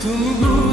Tudo